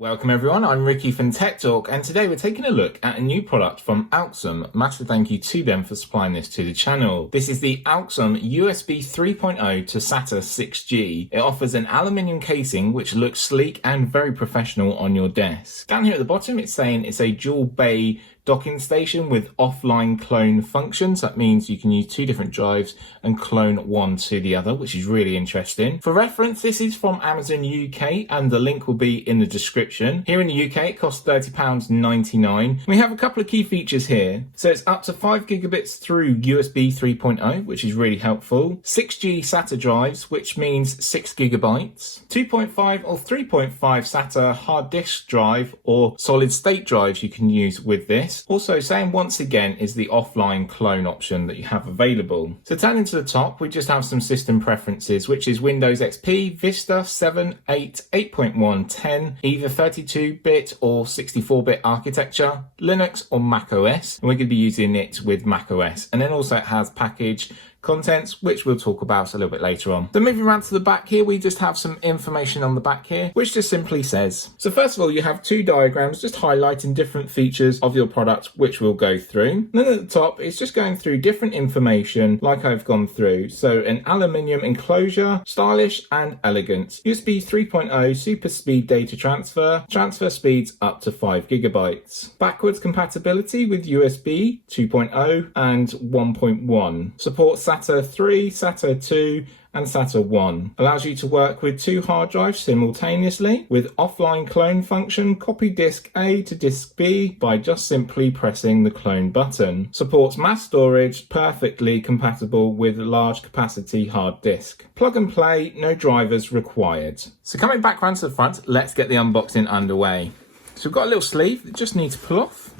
Welcome everyone, I'm Ricky from Tech Talk, and today we're taking a look at a new product from Alxum. Massive thank you to them for supplying this to the channel. This is the Alxum USB 3.0 to SATA 6G. It offers an aluminium casing which looks sleek and very professional on your desk. Down here at the bottom it's saying it's a dual bay docking station with offline clone functions. That means you can use two different drives and clone one to the other, which is really interesting. For reference, this is from Amazon UK and the link will be in the description. Here in the UK, it costs £30.99. We have a couple of key features here. So it's up to 5 gigabits through USB 3.0, which is really helpful. 6G SATA drives, which means 6 gigabytes. 2.5 or 3.5 SATA hard disk drive or solid state drives you can use with this. Also saying once again is the offline clone option that you have available. So turning to the top, we just have some system preferences, which is Windows XP, Vista, 7, 8, 8.1, 10, either 32-bit or 64-bit architecture, Linux or Mac OS, and we're going to be using it with Mac OS. And then also it has package contents, which we'll talk about a little bit later on. So moving around to the back here, we just have some information on the back here, which just simply says, so first of all, you have two diagrams just highlighting different features of your product, which we'll go through. And then at the top, it's just going through different information like I've gone through. So an aluminium enclosure, stylish and elegant. USB 3.0 super speed data transfer speeds up to 5 gigabytes. Backwards compatibility with USB 2.0 and 1.1. Supports SATA 3, SATA 2 and SATA 1. Allows you to work with two hard drives simultaneously with offline clone function, copy disk A to disk B by just simply pressing the clone button. Supports mass storage, perfectly compatible with large capacity hard disk. Plug and play, no drivers required. So coming back round to the front, let's get the unboxing underway. So we've got a little sleeve that just needs to pull off.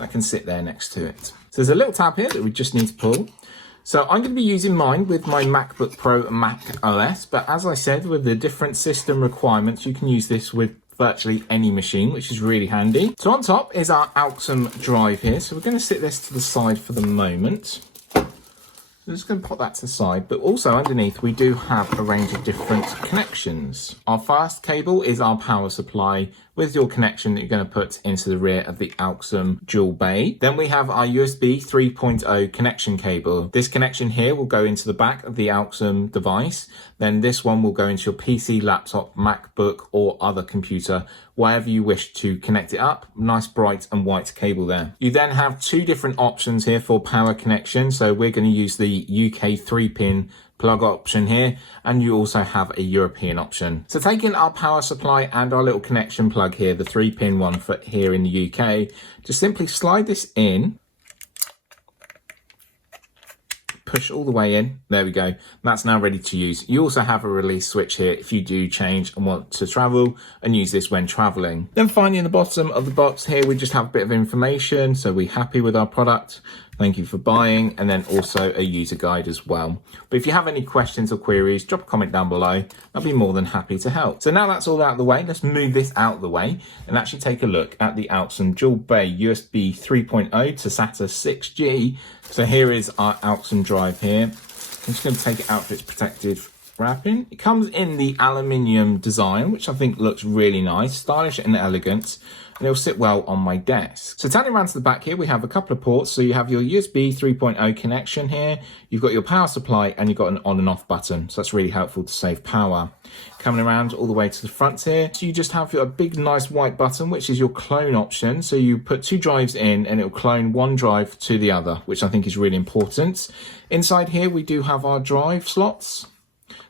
I can sit there next to it. So there's a little tab here that we just need to pull. So I'm going to be using mine with my MacBook Pro and Mac OS, but as I said, with the different system requirements, you can use this with virtually any machine, which is really handy. So on top is our Alxum drive here. So we're going to sit this to the side for the moment. I'm just going to put that to the side, but also underneath we do have a range of different connections. Our first cable is our power supply with your connection that you're going to put into the rear of the Alxum dual bay. Then we have our USB 3.0 connection cable. This connection here will go into the back of the Alxum device. Then this one will go into your PC, laptop, MacBook or other computer, wherever you wish to connect it up. Nice bright and white cable there. You then have two different options here for power connection. So we're going to use the UK 3-pin plug option here, and you also have a European option. So taking our power supply and our little connection plug here, the 3-pin one for here in the UK, just simply slide this in, push all the way in, there we go, that's now ready to use. You also have a release switch here if you do change and want to travel and use this when traveling. Then finally in the bottom of the box here we just have a bit of information, so we're happy with our product, thank you for buying, and then also a user guide as well. But if you have any questions or queries, drop a comment down below. I'll be more than happy to help. So now that's all out of the way, let's move this out of the way and actually take a look at the Alxum dual bay USB 3.0 to SATA 6G. So here is our Alxum drive here. I'm just going to take it out for its protective wrapping. It comes in the aluminium design, which I think looks really nice, stylish and elegant, and it'll sit well on my desk. So turning around to the back here, we have a couple of ports. So you have your USB 3.0 connection here, you've got your power supply, and you've got an on and off button. So that's really helpful to save power. Coming around all the way to the front here, so you just have a big nice white button, which is your clone option. So you put two drives in and it'll clone one drive to the other, which I think is really important. Inside here, we do have our drive slots.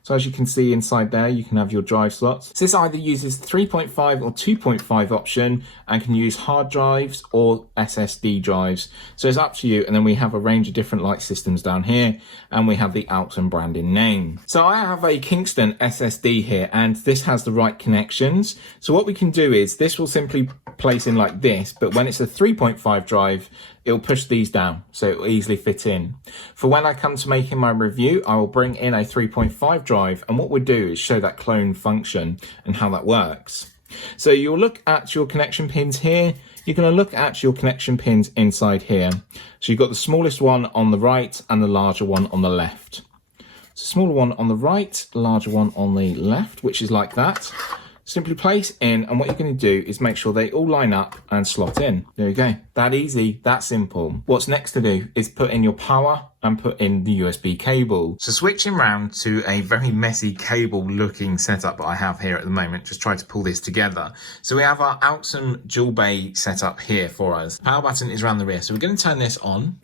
So as you can see inside there, you can have your drive slots. So this either uses 3.5 or 2.5 option and can use hard drives or SSD drives. So it's up to you. And then we have a range of different light systems down here, and we have the Alxum branding name. So I have a Kingston SSD here, and this has the right connections. So what we can do is this will simply place in like this, but when it's a 3.5 drive, it'll push these down so it'll easily fit in. For when I come to making my review, I will bring in a 3.5 drive, and what we'll do is show that clone function and how that works. So you'll look at your connection pins here. You're going to look at your connection pins inside here. So you've got the smallest one on the right and the larger one on the left. So smaller one on the right, larger one on the left, which is like that. Simply place in, and what you're going to do is make sure they all line up and slot in. There you go. That easy, that simple. What's next to do is put in your power and put in the USB cable. So switching round to a very messy cable looking setup that I have here at the moment, just try to pull this together. So we have our Alxum dual bay setup here for us. Power button is around the rear. So we're going to turn this on.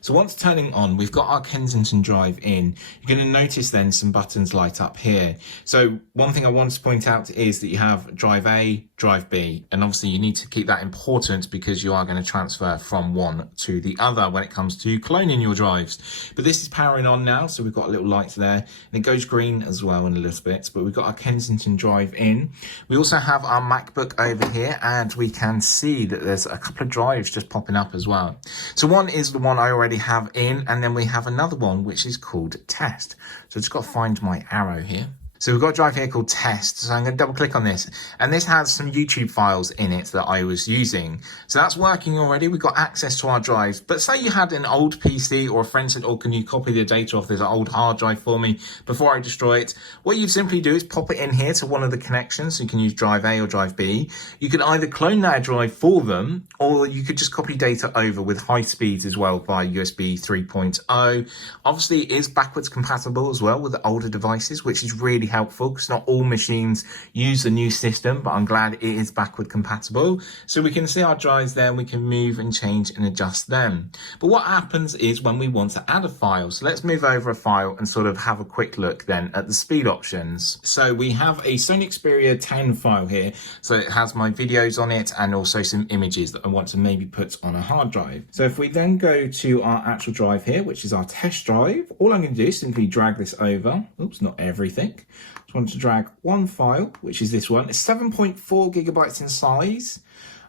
So once turning on, we've got our Kensington drive in. You're going to notice then some buttons light up here. So one thing I want to point out is that you have drive A, drive B, and obviously you need to keep that important because you are going to transfer from one to the other when it comes to cloning your drives. But this is powering on now, so we've got a little light there, and it goes green as well in a little bit. But we've got our Kensington drive in. We also have our MacBook over here, and we can see that there's a couple of drives just popping up as well. So one is the one I already have in, and then we have another one which is called test. So I've just got to find my arrow here. So we've got a drive here called test. So I'm going to double click on this, and this has some YouTube files in it that I was using. So that's working already. We've got access to our drives, but say you had an old PC or a friend said, oh, can you copy the data off this old hard drive for me before I destroy it? What you simply do is pop it in here to one of the connections. So you can use drive A or drive B. You could either clone that drive for them, or you could just copy data over with high speeds as well via USB 3.0. Obviously it is backwards compatible as well with the older devices, which is really helpful because not all machines use the new system, but I'm glad it is backward compatible. So we can see our drives there, and we can move and change and adjust them. But what happens is when we want to add a file, so let's move over a file and sort of have a quick look then at the speed options. So we have a Sony Xperia 10 file here, so it has my videos on it and also some images that I want to maybe put on a hard drive. So if we then go to our actual drive here, which is our test drive, all I'm going to do is simply drag this over. Oops, not everything. Just want to drag one file, which is this one. It's 7.4 gigabytes in size.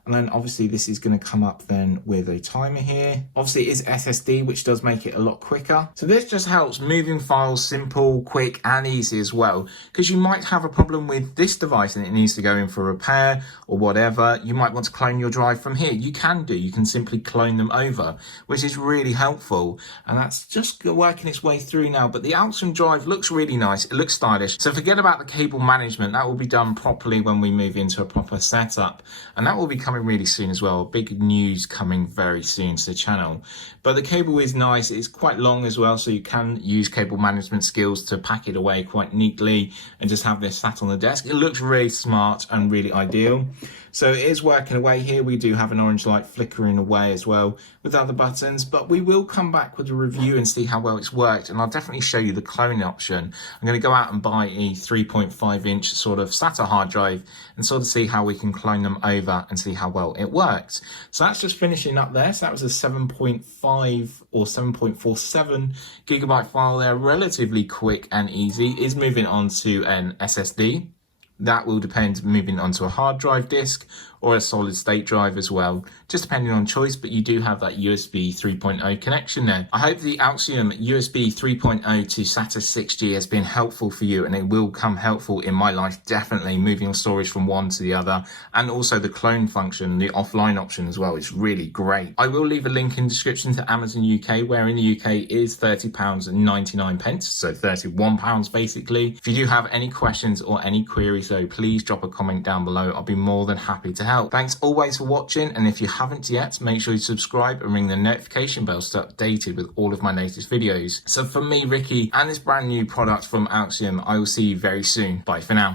And then obviously this is going to come up then with a timer here. Obviously it is SSD, which does make it a lot quicker. So this just helps moving files simple, quick and easy as well. Because you might have a problem with this device and it needs to go in for repair or whatever. You might want to clone your drive from here. You can simply clone them over, which is really helpful. And that's just working its way through now. But the Alxum drive looks really nice. It looks stylish. So forget about the cable management. That will be done properly when we move into a proper setup. And that will be coming really soon as well. Big news coming very soon to the channel. But the cable is nice. It's quite long as well, so you can use cable management skills to pack it away quite neatly and just have this sat on the desk. It looks really smart and really ideal. So it is working away here. We do have an orange light flickering away as well with other buttons, but we will come back with a review and see how well it's worked. And I'll definitely show you the cloning option. I'm going to go out and buy a 3.5 inch sort of SATA hard drive and sort of see how we can clone them over and see how well it works. So that's just finishing up there. So that was a 7.5 or 7.47 gigabyte file there, relatively quick and easy. It is moving on to an SSD. That will depend moving onto a hard drive disk or a solid state drive as well, just depending on choice, but you do have that USB 3.0 connection there. I hope the Alxum USB 3.0 to SATA 6G has been helpful for you, and it will come helpful in my life, definitely moving storage from one to the other, and also the clone function, the offline option as well, is really great. I will leave a link in the description to Amazon UK, where in the UK is £30.99, so £31 basically. If you do have any questions or any queries though, please drop a comment down below. I'll be more than happy to help. Thanks always for watching, and if you haven't yet, make sure you subscribe and ring the notification bell to stay updated with all of my latest videos. So from me, Ricky, and this brand new product from Alxum, I will see you very soon. Bye for now.